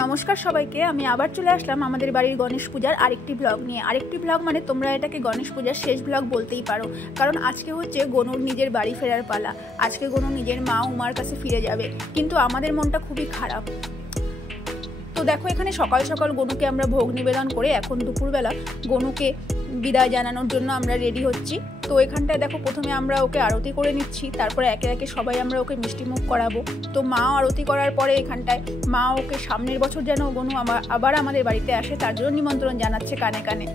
নমস্কার সবাইকে, আমি আবার চলে আসলাম আমাদের বাড়ির গণেশ পূজার আরেকটি ব্লগ নিয়ে। আরেকটি ব্লগ মানে তোমরা এটাকে গণেশ পূজার শেষ ব্লগ বলতেই পারো, কারণ আজকে হচ্ছে গনুর নিজের বাড়ি ফেরার পালা। আজকে গনু নিজের মা উমার কাছে ফিরে যাবে, কিন্তু আমাদের মনটা খুবই খারাপ। তো দেখো, এখানে সকাল সকাল গনুকে আমরা ভোগ নিবেদন করে এখন দুপুরবেলা গনুকে বিদায় জানানোর জন্য আমরা রেডি হচ্ছি। তো এখানটায় দেখো, প্রথমে আমরা ওকে আরতি করে নিচ্ছি, তারপরে একে একে সবাই আমরা ওকে মিষ্টি মুখ করাবো। তো মা আরতি করার পরে এখানটায় মা ওকে সামনের বছর যেন গনু আবার আমাদের বাড়িতে আসে তার জন্য নিমন্ত্রণ জানাচ্ছে কানে কানে।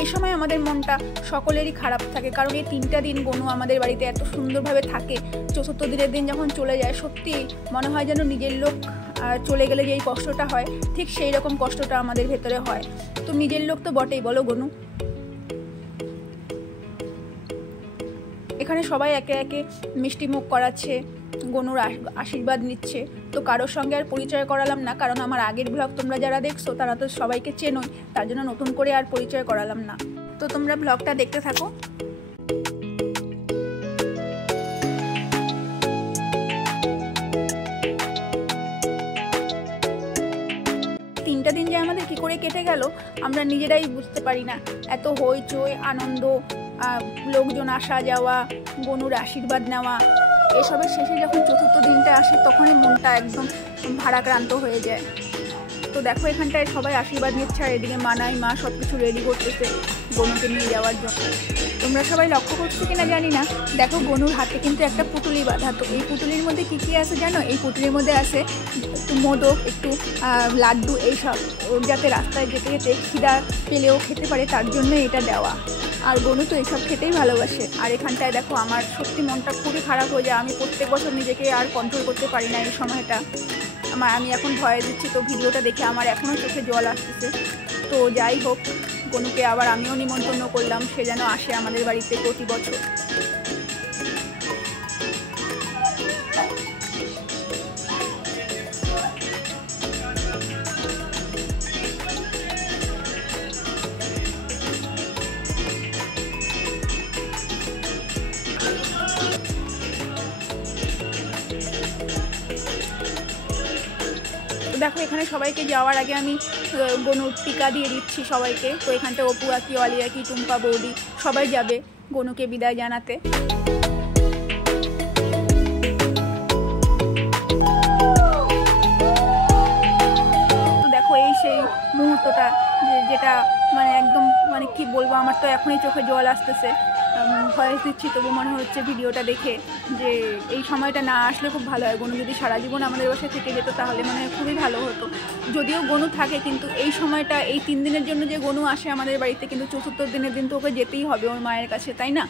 এই সময় আমাদের মনটা সকলেরই খারাপ থাকে, কারণ এই 3টা দিন গনু আমাদের বাড়িতে এত সুন্দরভাবে থাকে। চতুর্থ দিনের দিন যখন চলে যায়, সত্যি মনে হয় যেন নিজের লোক চলে গেলে যেই কষ্টটা হয়, ঠিক সেই রকম কষ্টটা আমাদের ভেতরে হয়। তো নিজের লোক তো বটেই, বলো গনু। এখানে সবাই একে একে মিষ্টি মুখ করাচ্ছে, গনুর আশীর্বাদ নিচ্ছে। তো কারোর সঙ্গে আর পরিচয় করালাম না, কারণ আমার আগের ব্লগ তোমরা যারা দেখছো তারা তো সবাইকে চেনোই, তার জন্য নতুন করে আর পরিচয় করালাম না। তো তোমরা ব্লগটা দেখতে থাকো। তিনটা দিন যে আমাদের কি করে কেটে গেল আমরা নিজেরাই বুঝতে পারি না। এত হইচই, আনন্দ, লোকজন আসা যাওয়া, গনুর আশীর্বাদ নেওয়া, এসবের শেষে যখন চতুর্থ দিনটা আসে তখনই মনটা একদম ভারাক্রান্ত হয়ে যায়। তো দেখো, এখানটায় সবাই আশীর্বাদ নিচ্ছে আর এদিকে মানাই মা সব কিছু রেডি করতেছে গনুকে নিয়ে যাওয়ার জন্য। তোমরা সবাই লক্ষ্য করছো কিনা জানি না, দেখো গনুর হাতে কিন্তু একটা পুটুলি বাঁধা। তো এই পুটুলির মধ্যে কী কী আছে জানো? এই পুটুলির মধ্যে আছে একটু মোদক, একটু লাড্ডু, এইসব, যাতে রাস্তায় যেতে যেতে খিদা পেলেও খেতে পারে, তার জন্য এটা দেওয়া। আর গনু তো এইসব খেতেই ভালোবাসে। আর এখানটায় দেখো, আমার সত্যি মনটা খুবই খারাপ হয়ে যায়। আমি প্রত্যেক বছর নিজেকে আর কন্ট্রোল করতে পারি না এই সময়টা। আমি এখন ভয় দিচ্ছি, তো ভিডিওটা দেখে আমার এখনও চোখে জল আসতেছে। তো যাই হোক, গনুকে আবার আমিও নিমন্ত্রণ করলাম, সে যেন আসে আমাদের বাড়িতে প্রতি বছর। দেখো, এখানে সবাইকে যাওয়ার আগে আমি গনুর টিকা দিয়ে দিচ্ছি সবাইকে। তো এখানটা অপু আঁকি, অলি আঁকি, টুম্পা বৌদি সবাই যাবে গনুকে বিদায় জানাতে। তো দেখো, এই সেই মুহূর্তটা যেটা মানে একদম মানে কি বলবো, আমার তো এখনই চোখে জল আসতেছে। ভয়েস দিচ্ছি তবু মনে হচ্ছে ভিডিওটা দেখে যে এই সময়টা না আসলে খুব ভালো হয়। গনু যদি সারা জীবন আমাদের বাসায় থেকে যেত তাহলে মনে হয় খুবই ভালো হতো। যদিও গনু থাকে, কিন্তু এই সময়টা, এই 3 দিনের জন্য যে গনু আসে আমাদের বাড়িতে, কিন্তু চতুর্থ দিনের দিন তো ওকে যেতেই হবে ওর মায়ের কাছে, তাই না?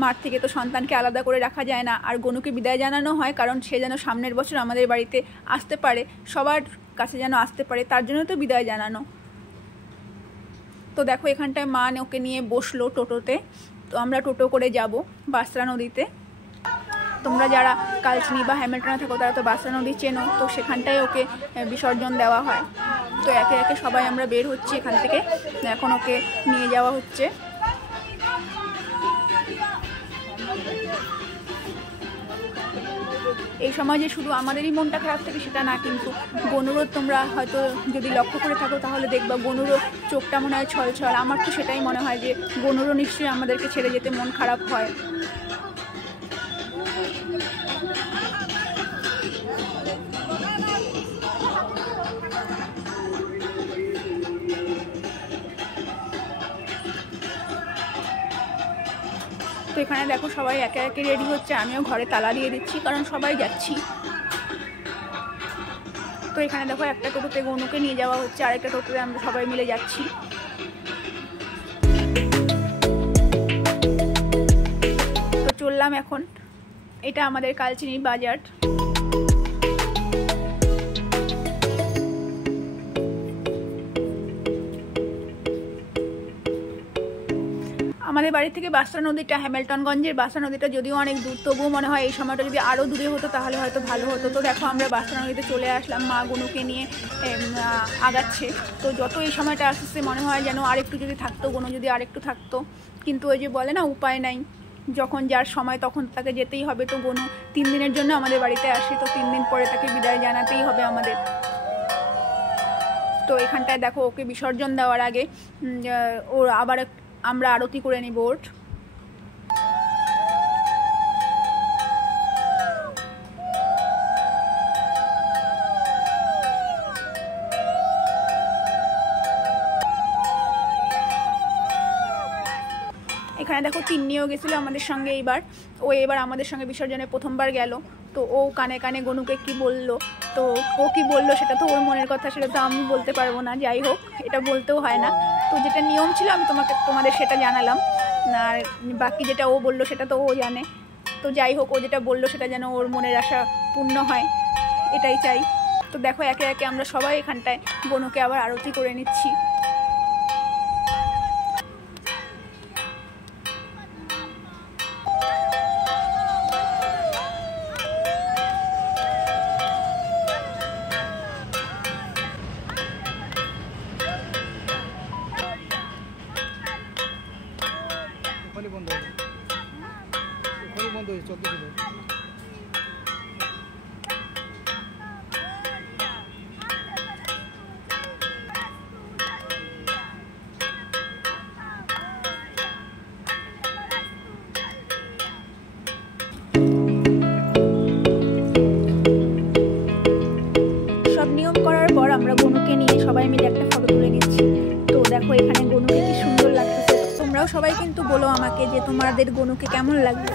মার থেকে তো সন্তানকে আলাদা করে রাখা যায় না। আর গনুকে বিদায় জানানো হয় কারণ সে যেন সামনের বছর আমাদের বাড়িতে আসতে পারে, সবার কাছে যেন আসতে পারে, তার জন্য তো বিদায় জানানো। তো দেখো, এখানটায় মা ওকে নিয়ে বসলো টোটোতে। তো আমরা টোটো করে যাব বাসরা নদীতে। তোমরা যারা কালচিনি বা হ্যামিল্টনে থাকো তারা তো বাসরা নদী চেনো, তো সেখানটায় ওকে বিসর্জন দেওয়া হয়। তো একে একে সবাই আমরা বের হচ্ছি এখান থেকে, এখন ওকে নিয়ে যাওয়া হচ্ছে। এই সময় যে শুধু আমাদেরই মনটা খারাপ থাকে সেটা না, কিন্তু গনুরও, তোমরা হয়তো যদি লক্ষ্য করে থাকো তাহলে দেখবা গনুরও চোখটা মনে হয় ছলছল। আমার তো সেটাই মনে হয় যে গনুরও নিশ্চয়ই আমাদেরকে ছেড়ে যেতে মন খারাপ হয়। তো এখানে দেখো, সবাই একে একে রেডি হচ্ছে, আমিও ঘরে তালা দিয়ে দিচ্ছি কারণ সবাই যাচ্ছি। তো এখানে দেখো, একটা টোটোতে গনুকে নিয়ে যাওয়া হচ্ছে, আরেকটা টোটোতে আমরা সবাই মিলে যাচ্ছি। তো চললাম এখন, এটা আমাদের কালচিনির বাজার। আমাদের বাড়ি থেকে বাসরা নদীটা, হ্যামিল্টনগঞ্জের বাসরা নদীটা যদিও অনেক দূর, তবুও মনে হয় এই সময়টা যদি আরও দূরে হতো তাহলে হয়তো ভালো হতো। তো দেখো, আমরা বাসরা নদীতে চলে আসলাম, মা গনুকে নিয়ে আগাচ্ছে। তো যত এই সময়টা আসছে মনে হয় যেন আরেকটু যদি থাকতো, গনু যদি আরেকটু থাকতো, কিন্তু ওই যে বলে না, উপায় নাই, যখন যার সময় তখন তাকে যেতেই হবে। তো গনু 3 দিনের জন্য আমাদের বাড়িতে আসে, তো 3 দিন পরে তাকে বিদায় জানাতেই হবে আমাদের। তো এখানটায় দেখো ওকে বিসর্জন দেওয়ার আগে ওর আবার আমরা আরতি করে নিব ওর। এখানে দেখো তিন্নিও গেছিলো আমাদের সঙ্গে এইবার। ও এবার আমাদের সঙ্গে বিসর্জনে প্রথমবার গেল। তো ও কানে কানে গনুকে কি বললো, তো ও কি বললো সেটা তো ওর মনের কথা, সেটা তো আমি বলতে পারবো না। যাই হোক, এটা বলতেও হয় না। তো যেটা নিয়ম ছিল আমি তোমাদের সেটা জানালাম, আর বাকি যেটা ও বললো সেটা তো ও জানে। তো যাই হোক, ও যেটা বললো সেটা যেন ওর মনের আশা পূর্ণ হয়, এটাই চাই। তো দেখো একে একে আমরা সবাই এখানটায় গনুকে আবার আরতি করে নিচ্ছি। বন্ধ হয়েছে 14 কিলো। সব নিয়ম করার পর আমরা গনুকে নিয়ে সবাই মিলে একটা ফটো তুলে নিচ্ছি। তো দেখো এখানে গনুকে কি সুন্দর লাগতেছে। তোমরাও সবাই কিন্তু বলো আমাকে যে তোমাদের গনুকে কেমন লাগবে।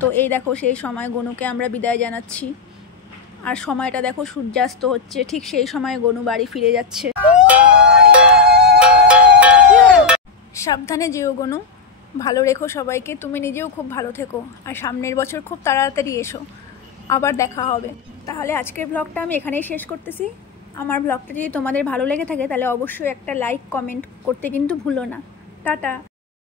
তো এই দেখো সেই সময় গনুকে আমরা বিদায় জানাচ্ছি, আর সময়টা দেখো সূর্যাস্ত হচ্ছে, ঠিক সেই সময় গনু বাড়ি ফিরে যাচ্ছে। সাবধানে যেও গনু, ভালো রেখো সবাইকে, তুমি নিজেও খুব ভালো থেকো, আর সামনের বছর খুব তাড়াতাড়ি এসো, আবার দেখা হবে। তাহলে আজকের ব্লগটা আমি এখানেই শেষ করতেছি। আমার ব্লগটা যদি তোমাদের ভালো লেগে থাকে তাহলে অবশ্যই একটা লাইক কমেন্ট করতে কিন্তু ভুলো না। টাটা।